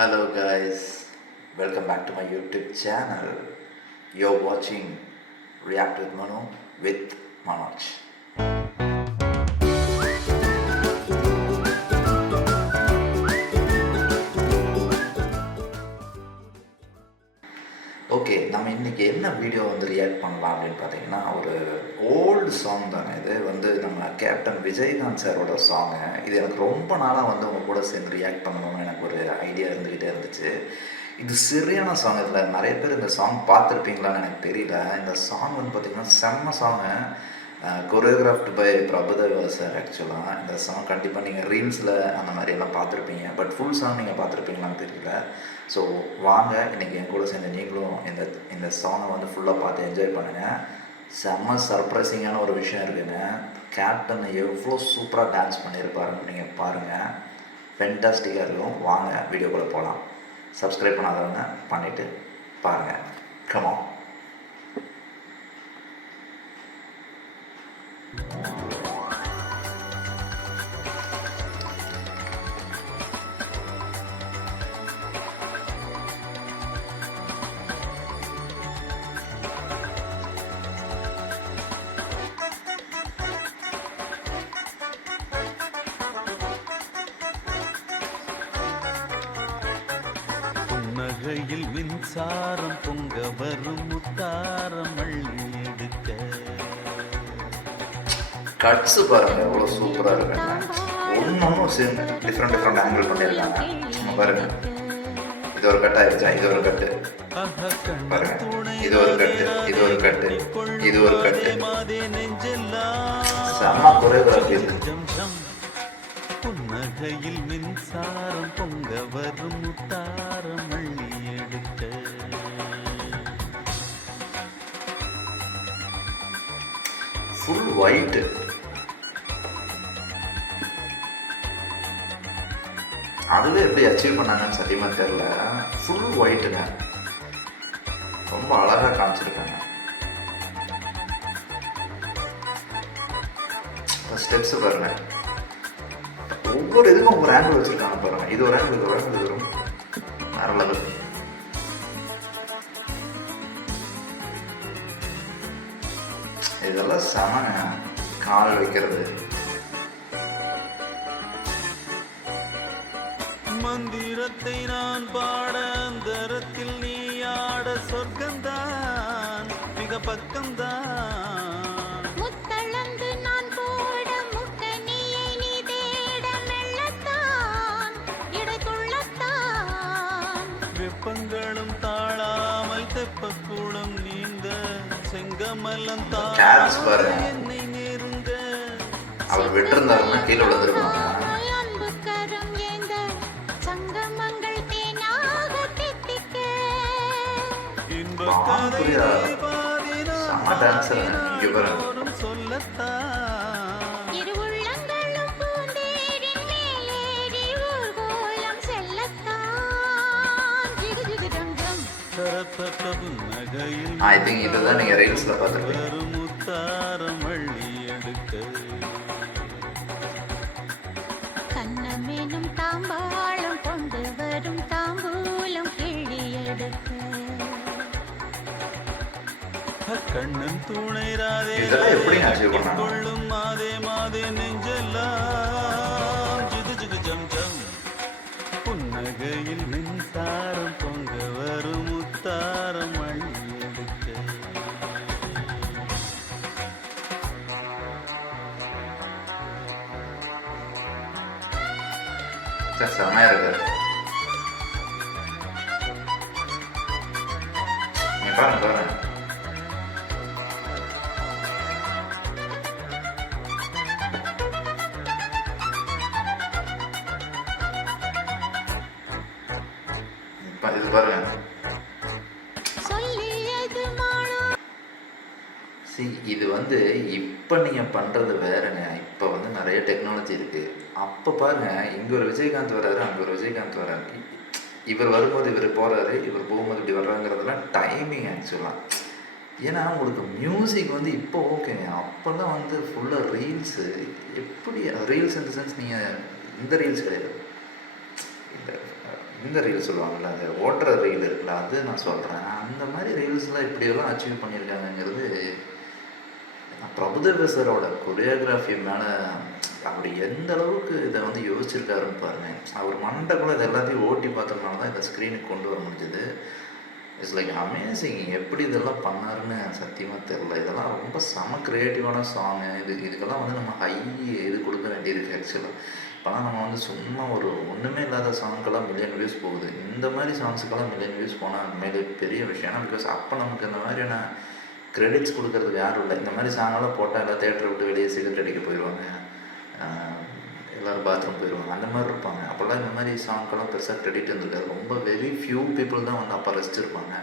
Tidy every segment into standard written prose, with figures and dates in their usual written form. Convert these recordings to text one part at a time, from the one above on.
Hello guys, welcome back to my YouTube channel. You're watching React with Manu with Manoj. Okay, நம்ம இன்றைக்கி என்ன video react பண்ணலாம் அப்படின்னு பார்த்தீங்கன்னா, ஒரு ஓல்டு சாங் தானே இது. நம்ம கேப்டன் விஜயகாந்த் சாரோட சாங்கு. இது எனக்கு ரொம்ப நாளாக உங்கள் கூட சேர்ந்து ரியாக்ட் பண்ணணும்னு எனக்கு ஒரு ஐடியா இருந்துக்கிட்டே இருந்துச்சு. இது சரியான சாங். இதில் நிறைய பேர் இந்த சாங் பார்த்துருப்பீங்களான்னு எனக்கு தெரியல. இந்த சாங் பார்த்திங்கன்னா செம்ம song. Choreographed by Prabhudeva sir. ஆக்சுவலாக இந்த சாங் கண்டிப்பாக நீங்கள் ரீல்ஸில் அந்த மாதிரியெல்லாம் பார்த்துருப்பீங்க. பட் ஃபுல் சாங் நீங்கள் பார்த்துருப்பீங்களான்னு தெரியல. ஸோ வாங்க இன்றைக்கி என் கூட சேர்ந்து நீங்களும் இந்த சாங்கை ஃபுல்லாக பார்த்து என்ஜாய் பண்ணுங்கள். செம்ம சர்ப்ரைசிங்கான ஒரு விஷயம் இருக்குதுங்க. கேப்டன் எவ்வளோ சூப்பராக டான்ஸ் பண்ணியிருப்பாருன்னு நீங்கள் பாருங்கள். ஃபென்டாஸ்டிக்காக இருக்கும். வாங்க வீடியோக்குள்ளே போகலாம். சப்ஸ்கிரைப் பண்ணாதவங்க பண்ணிவிட்டு பாருங்கள். கமான். நகையில் மின்சாரம் பொங்க வரும் முத்தாரம் அள்ளி எடுக்க. கட்ஸு பாருங்க எவ்வளோ சூப்பராக இருக்குங்க. ஒன்றும் சேம் டிஃப்ரெண்ட் ஆங்கிள் பண்ணியிருக்காங்க. நம்ம பாருங்க, இது ஒரு கட் ஆயிடுச்சா, இது ஒரு கட்டு பாருங்க, இது ஒரு கட்டு, இது ஒரு கட்டு, இது ஒரு கட்டு. செம்ம கொரியோகிராஃபி இருக்கு. புன்னகையில் மின்சாரம் பொங்க வரும் முத்தாரம் அள்ளி எடுக்க. Full white. அதுவே எப்படி அச்சீவ் பண்ணாங்கன்னு சத்தியமாக தெரியல. ஃபுல் ஒயிட்டுங்க. ரொம்ப அழகாக காமிச்சிருக்காங்க. ஸ்டெப்ஸ் பாருங்க, ஒவ்வொரு இதுக்கும் ஒவ்வொரு ஆங்கிள் வச்சிருக்காங்க பாருங்க. இது ஒரு ஆங்கிள், இது ஒரு ஆங்கிள் வரும். வேற லெவல். இதெல்லாம் செமங்க. கால் வைக்கிறது. மந்திரத்தை நான் பாட அந்தரத்தில் நீ ஆட சொர்க்கம்தான் மிக பக்கம்தான். முத்தளந்து நான் போட முக்கனியை நீ தேட மெல்லத்தான் இடைக்குள்ளத்தான். வெப்பங்களும் தாழாமல் தெப்பக்கூடம் நீந்த செங்கமலம் கேட்ஸ் பாருங்க. என்னை நெருங்க. அவர் விட்டுருந்தாருன்னா கீழே விழுந்துருவாங்க. அன்பு கரம் ஏந்த சங்கமங்கள் தேனாக தித்திக்க. இன்பக் கதையை பாடினான் செம்ம டான்ஸர் இங்கே பாருங்க. சொல்லத்தான். இரு உள்ளங்களும் பூந்தேரின் மேலேறி ஊர்கோலம் செல்லத்தான். ஜிகு ஜிகு ஜம் ஜம். தரப்பட்ட புன்னகையில் ஐ திங்க் இதுதான் நீங்கள் ரீல்ஸில் பார்த்துருக்கீங்க. வரும் முத்தாரம் அள்ளி எடுக்க. கண்ணமேனும் தாம்பாளம் கொண்டு வரும் தாம்பூலம் கிள்ளி எடுக்க. கண்ணன் துணை ராதே இதெல்லாம் எப்படிங்க achieve பண்ணாங்க? கொள்ளும் மாதே மாதே நெஞ்செல்லாம் ஜிகு ஜிகு ஜம் ஜம். புன்னகையில் மின்சாரம் பொங்க வரும் முத்தாரம் அள்ளி எடுக்க. செம்மையாக இருக்கு. நீ பாருங்க பாருங்க. இது பாருங்க. சொல்லியது மானோ. இது இப்போ நீங்கள் பண்ணுறது வேறுங்க. இப்போ நிறைய டெக்னாலஜி இருக்குது. அப்போ பாருங்க, இங்கே ஒரு விஜயகாந்த் வர்றாரு, அங்கே ஒரு விஜயகாந்த் வர்றாரு. இவர் வரும்போது இவர் போகிறாரு, இவர் போகும்போது இப்படி வர்றாங்கிறதுலாம் டைமிங் ஆக்சுவலாக. ஏன்னா உங்களுக்கு மியூசிக் இப்போ ஓகேங்க. அப்போல்லாம் ஃபுல்லாக ரீல்ஸு. எப்படி ரீல்ஸ் இந்த சென்ஸ், நீங்கள் இந்த ரீல்ஸ் கிடையாது. இந்த இந்த ரீல் சொல்லுவாங்கள்ல, அந்த ஓட்டுற ரீல் இருக்குல்ல, அது நான் சொல்கிறேன். அந்த மாதிரி ரீல்ஸ்லாம் இப்படியெல்லாம் அச்சீவ் பண்ணியிருக்காங்கங்கிறது, பிரபுதேவா சாரோட கொரியோகிராஃபி மேலே அவர் எந்த அளவுக்கு இதை வந்து யோசிச்சிருக்காருன்னு பாருங்க. அவர் மண்டைக்குள்ள இது எல்லாத்தையும் ஓட்டி பார்த்ததுனால தான் இதை ஸ்க்ரீனுக்கு கொண்டு வர முடிஞ்சது. It's like amazing. எப்படி இதெல்லாம் பண்ணாருன்னு சத்தியமாக தெரில. இதெல்லாம் ரொம்ப செம க்ரியேட்டிவான சாங்கு. இதுக்கெல்லாம் வந்து நம்ம ஹை இது கொடுக்க வேண்டியது ஆக்சுவலாக. இப்போலாம் நம்ம வந்து சும்மா ஒரு ஒன்றுமே இல்லாத சாங்க்கெல்லாம் மில்லியன் வியூஸ் போகுது. இந்த மாதிரி சாங்ஸுக்கெல்லாம் மில்லியன் வியூஸ் போனால் உண்மையிலே பெரிய விஷயம். ஏன்னா பிகாஸ் அப்போ நமக்கு இந்த மாதிரியான கிரெடிட்ஸ் கொடுக்கறதுக்கு யாரும் இல்லை. இந்த மாதிரி சாங்கெல்லாம் போட்டால் எல்லாம் தேட்டரை விட்டு வெளியே சிகரெட் அடிக்க போயிடுவாங்க, எல்லோரும் பாத்ரூம் போயிடுவாங்க, அந்த மாதிரி இருப்பாங்க. அப்போல்லாம் இந்த மாதிரி சாங்க்கெல்லாம் பெருசாக கிரெடிட் இருந்திருக்காது. ரொம்ப வெரி ஃபியூ பீப்புள் தான் வந்து அப்போ ரசிச்சிருப்பாங்க.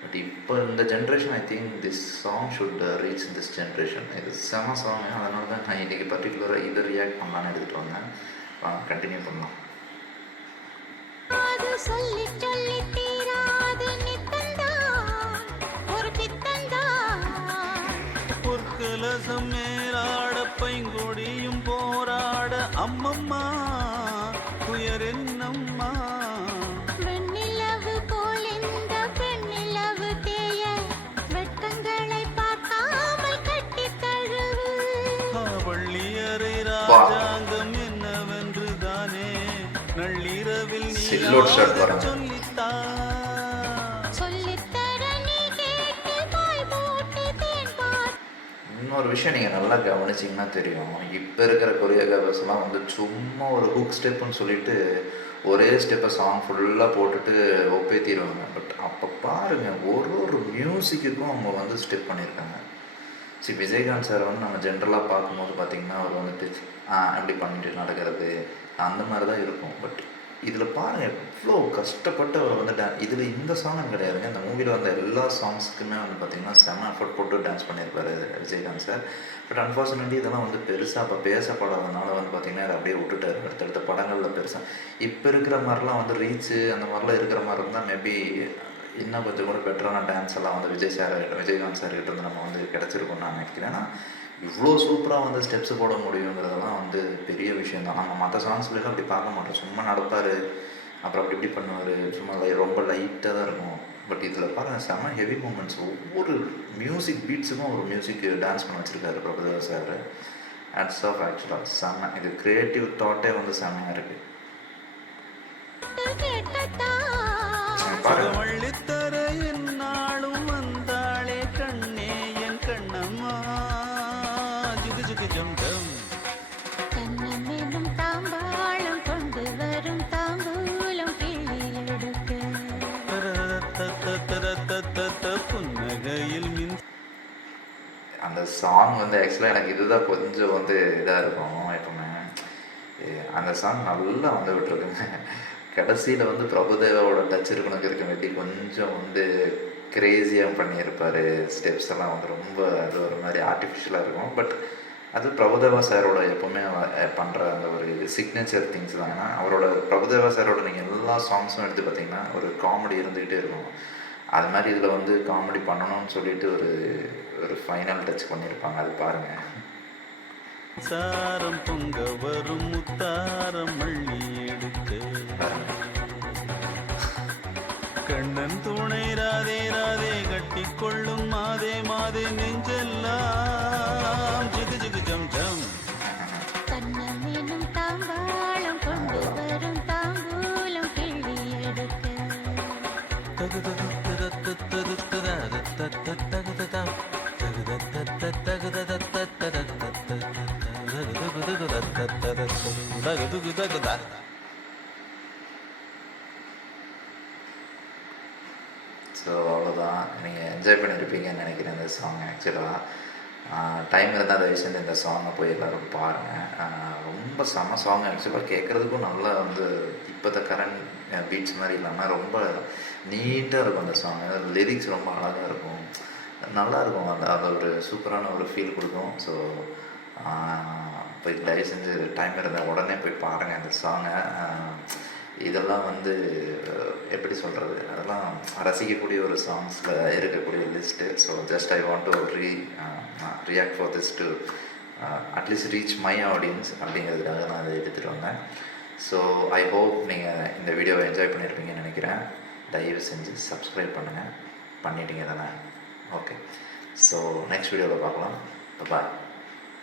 பட் இப்போ இந்த generation, I think this song should reach this generation. இது செம சாங். அதனால தான் நான் இன்றைக்கி பர்டிகுலராக இதை ரியாக்ட் பண்ணலான்னு எடுத்துகிட்டு வந்தேன். கண்டினியூ பண்ணலாம். அது சொல்லி சொல்லி தீராது நித்தந்தான் ஒரு பித்தந்தான். பொற்கலசம் மேலாட பைங்கொடியும் போராட அம்மம்மா துயர் என்னம்மா. வெண்ணிலவு போல் இந்த பெண்ணிலவு தேய வெட்கங்களை பார்க்காமல் கட்டித் தழுவு. வள்ளியரை ராஜாங்கம் என்னவென்று தானே நள்ளிரவில் நீ சில்லோட் ஷர்ட் பாருங்க. சொல்லித்தா. சொல்லித்தர நீ கேட்டு பாய் போட்டு தேன் பார். இன்னொரு விஷயம் நீங்கள் நல்லா கவனிச்சிங்கன்னா தெரியும். இப்போ இருக்கிற கொரியோகிராஃபர்ஸ்லாம் வந்து சும்மா ஒரு ஹுக் ஸ்டெப்புன்னு சொல்லிட்டு ஒரே ஸ்டெப்பை சாங் ஃபுல்லாக போட்டுட்டு ஒப்பேத்திடுவாங்க. பட் அப்போ பாருங்கள், ஒரு மியூசிக்குக்கும் அவங்க வந்து ஸ்டெப் பண்ணியிருக்காங்க. விஜயகாந்த் சார் வந்து நம்ம ஜென்ரலாக பார்க்கும்போது பார்த்திங்கன்னா அவர் வந்துட்டு அப்படி பண்ணிட்டு நடக்கிறது அந்த மாதிரி தான் இருக்கும். பட் இதில் பாருங்கள் எவ்வளோ கஷ்டப்பட்டு அவர் வந்து இதில் இந்த சாங்கும் கிடையாதுங்க. இந்த மூவியில் வந்த எல்லா சாங்ஸுக்குமே வந்து பார்த்திங்கன்னா செம எஃபர்ட் போட்டு டான்ஸ் பண்ணியிருப்பார் விஜயகாந்த் சார். பட் அன்ஃபார்ச்சுனேட்லி இதெல்லாம் வந்து பெருசாக அப்போ பேசப்படாதனால வந்து பார்த்திங்கன்னா அதை அப்படியே விட்டுட்டார். அடுத்தடுத்த படங்களில் பெருசாக இப்போ இருக்கிற மாதிரிலாம் வந்து ரீச்சு அந்த மாதிரிலாம் இருக்கிற மாதிரி இருந்தால் மேபி இன்னும் கொஞ்சம் கூட பெட்டரான டான்ஸ் எல்லாம் வந்து விஜயகாந்த் சார் கிட்ட வந்து நம்ம வந்து கிடச்சிருக்கோம்னு நான் நினைக்கிறேன். ஏன்னா இவ்வளோ சூப்பராக வந்து ஸ்டெப்ஸு போட முடியுங்கிறதெல்லாம் வந்து பெரிய விஷயம் தான். நம்ம மற்ற சாங்ஸ்லாம் அப்படி பார்க்க மாட்டோம். சும்மா நடப்பார், அப்புறம் அப்படி இப்படி பண்ணுவார், சும்மா ரொம்ப லைட்டாக தான் இருக்கும். பட் இதில் பாருங்கள் செம்ம ஹெவி மூமெண்ட்ஸ். ஒவ்வொரு மியூசிக் பீட்ஸுக்கும் ஒரு மியூசிக் டான்ஸ் பண்ண வச்சுருக்காரு பிரபுதேவா சார். Hats off. ஆக்சுவலாக செம்ம. இது க்ரியேட்டிவ் தாட்டே வந்து செம்மையாக இருக்குது. வள்ளித்தர என்னாலும் வந்தாளே கண்ணே என் கண்ணம்மா. ஜிகு ஜிகு ஜம் ஜம். கண்ணமெனும் தாம்பாளம் கொண்டு வரும் தாம்பூலம் கிள்ளி எடுக்க. புன்னகையில் மின். அந்த சாங் வந்து ஆக்சுவலாக எனக்கு இதுதான் கொஞ்சம் வந்து இதாக இருக்கும் எப்பவுமே. அந்த சாங் நல்லா வந்து விட்டுருக்குங்க. கடைசியில் வந்து பிரபுதேவாவோட டச் இருக்கணுங்கிறதுக்கு வேண்டி கொஞ்சம் வந்து க்ரேஸியாக பண்ணியிருப்பார். ஸ்டெப்ஸ் எல்லாம் வந்து ரொம்ப அது ஒரு மாதிரி ஆர்டிஃபிஷியலாக இருக்கும். பட் அது பிரபுதேவா சாரோட எப்போவுமே பண்ணுற அந்த ஒரு சிக்னேச்சர் திங்ஸ் தான். ஏன்னா அவரோட பிரபுதேவா சாரோட நீங்கள் எல்லா சாங்ஸும் எடுத்து பார்த்தீங்கன்னா ஒரு காமெடி இருந்துக்கிட்டே இருக்கும். அது மாதிரி இதில் வந்து காமெடி பண்ணணும்னு சொல்லிட்டு ஒரு ஃபைனல் டச் பண்ணியிருப்பாங்க. அது பாருங்கள். சாரம் பொங்க வரும் முத்தாரம் மள்ளி எடுக்க. கண்ணன் துணை ராதே ராதே கட்டி கொள்ளும் மாதே மாதே நெஞ்செல்லாம் ஜிகு ஜிகு ஜம் ஜம். கண்ணமெனும் தாம்பாளம் கொண்டு வரும் தாம்பூலம் கிள்ளி எடுக்க. தகு தகு தகு தகு தகு தகு தகு ஸோ அவ்வளோதான். நீங்கள் என்ஜாய் பண்ணியிருப்பீங்கன்னு நினைக்கிறேன் இந்த சாங். ஆக்சுவலாக டைம் இருந்தால் தயவு செஞ்சு இந்த சாங்கை போய் எல்லோரும் பாருங்கள். ரொம்ப செம சாங். ஆக்சுவலாக கேட்குறதுக்கும் நல்லா வந்து இப்போத்த கரண்ட் பீட்ஸ் மாதிரி இல்லாமல் ரொம்ப நீட்டாக இருக்கும் அந்த சாங். லிரிக்ஸ் ரொம்ப அழகாக இருக்கும், நல்லாயிருக்கும். அது ஒரு சூப்பரான ஒரு ஃபீல் கொடுக்கும். ஸோ போய் தயவு செஞ்சு டைம் இருந்தால் உடனே போய் பாருங்கள் இந்த சாங்கை. இதெல்லாம் வந்து எப்படி சொல்கிறது, அதெல்லாம் ரசிக்கக்கூடிய ஒரு சாங்ஸில் இருக்கக்கூடிய list. So just I want to react for this to at least reach my audience அப்படிங்கிறதுக்காக நான் அதை எடுத்துகிட்டு வந்தேன். ஸோ ஐ ஹோப் நீங்கள் இந்த வீடியோவை என்ஜாய் பண்ணியிருப்பீங்கன்னு நினைக்கிறேன். தயவு செஞ்சு சப்ஸ்கிரைப் பண்ணுங்கள். பண்ணிட்டீங்க தானே? ஓகே. ஸோ நெக்ஸ்ட் வீடியோவில் பார்க்கலாம். பாய்.